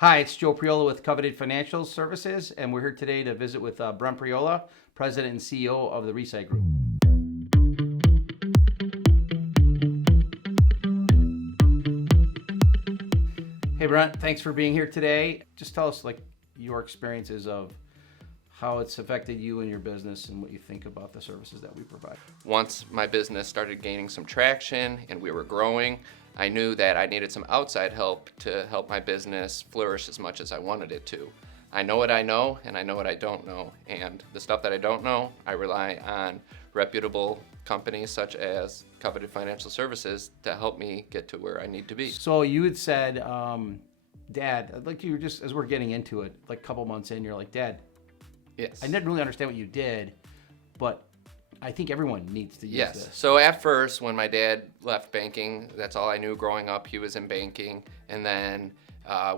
Hi, it's Joe Priola with Coveted Financial Services, and we're here today to visit with Brent Priola, President and CEO of the Recy Group. Hey, Brent, thanks for being here today. Just tell us your experiences of how it's affected you and your business and what you think about the services that we provide. Once my business started gaining some traction and we were growing, I knew that I needed some outside help to help my business flourish as much as I wanted it to. I know what I know and I know what I don't know. And the stuff that I don't know, I rely on reputable companies such as Coveted Financial Services to help me get to where I need to be. So you had said, Dad, you were just, as we're getting into it, a couple months in, you're like, Dad, yes. I didn't really understand what you did, but I think everyone needs to use this. So at first, when my dad left banking, that's all I knew growing up. He was in banking. And then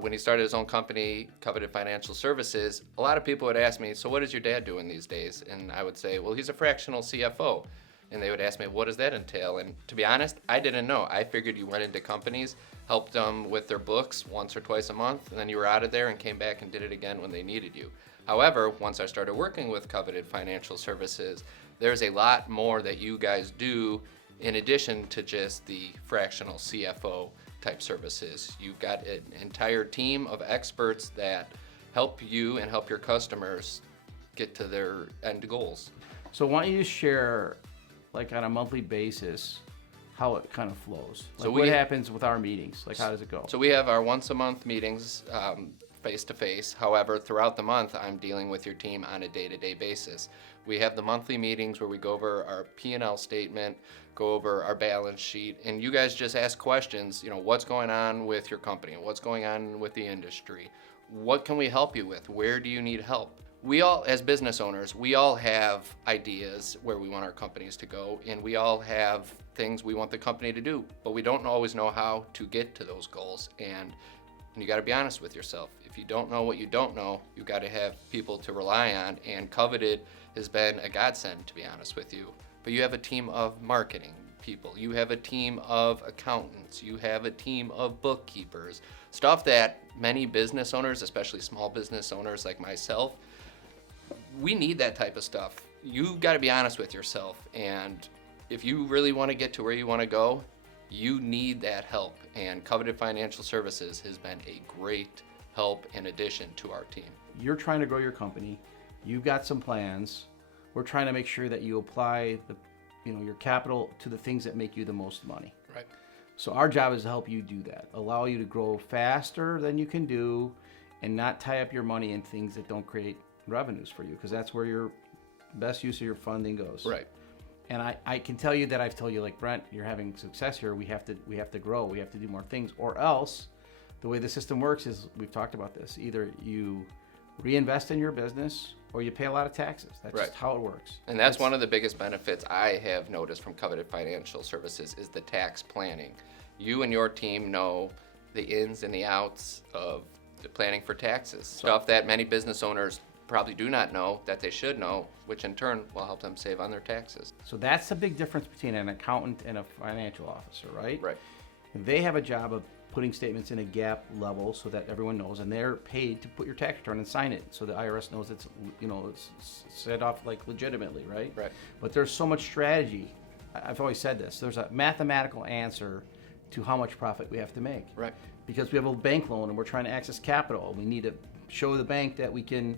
when he started his own company, Coveted Financial Services, a lot of people would ask me, so what is your dad doing these days? And I would say, well, he's a fractional CFO. And they would ask me, what does that entail? And to be honest, I didn't know. I figured you went into companies, helped them with their books once or twice a month, and then you were out of there and came back and did it again when they needed you. However, once I started working with Coveted Financial Services, there's a lot more that you guys do in addition to just the fractional CFO type services. You've got an entire team of experts that help you and help your customers get to their end goals. So why don't you share, on a monthly basis, how it kind of flows? What happens with our meetings? How does it go? So we have our once a month meetings, face-to-face. However, throughout the month, I'm dealing with your team on a day-to-day basis. We have the monthly meetings where we go over our P&L statement, go over our balance sheet, and you guys just ask questions, what's going on with your company? What's going on with the industry? What can we help you with? Where do you need help? We all, as business owners, we all have ideas where we want our companies to go, and we all have things we want the company to do, but we don't always know how to get to those goals. And you got to be honest with yourself. If you don't know what you don't know, you got to have people to rely on, and Coveted has been a godsend, to be honest with you. But you have a team of marketing people, you have a team of accountants, you have a team of bookkeepers, stuff that many business owners, especially small business owners like myself, we need that type of stuff. You got to be honest with yourself, and if you really want to get to where you want to go, you need that help, and Coveted Financial Services has been a great help in addition to our team. You're trying to grow your company. You've got some plans. We're trying to make sure that you apply your capital to the things that make you the most money. Right. So our job is to help you do that, allow you to grow faster than you can do, and not tie up your money in things that don't create revenues for you, because that's where your best use of your funding goes. Right. And I can tell you that I've told you, Brent, you're having success here. We have to grow. We have to do more things, or else the way the system works is, we've talked about this, either you reinvest in your business or you pay a lot of taxes. That's right. Just how it works. And that's one of the biggest benefits I have noticed from Coveted Financial Services is the tax planning. You and your team know the ins and the outs of the planning for taxes, stuff that many business owners probably do not know that they should know, which in turn will help them save on their taxes. So that's the big difference between an accountant and a financial officer, right? Right. They have a job of putting statements in a GAAP level so that everyone knows, and they're paid to put your tax return and sign it so the IRS knows it's set off legitimately, right? Right. But there's so much strategy. I've always said this. There's a mathematical answer to how much profit we have to make. Right. Because we have a bank loan and we're trying to access capital. We need to show the bank that we can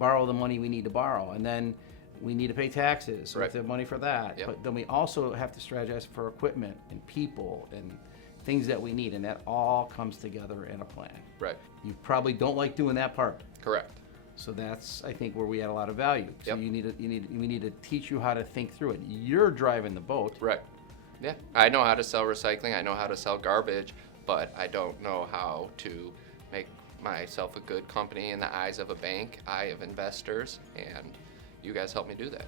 borrow the money we need to borrow, and then we need to pay taxes, so we have to have money for that. Yep. But then we also have to strategize for equipment and people and things that we need, and that all comes together in a plan. Right. You probably don't like doing that part. Correct. So that's, I think, where we add a lot of value. So Yep. we need to teach you how to think through it. You're driving the boat. Right. Yeah. I know how to sell recycling. I know how to sell garbage, but I don't know how to make myself a good company in the eyes of a bank, eye of investors, and you guys help me do that.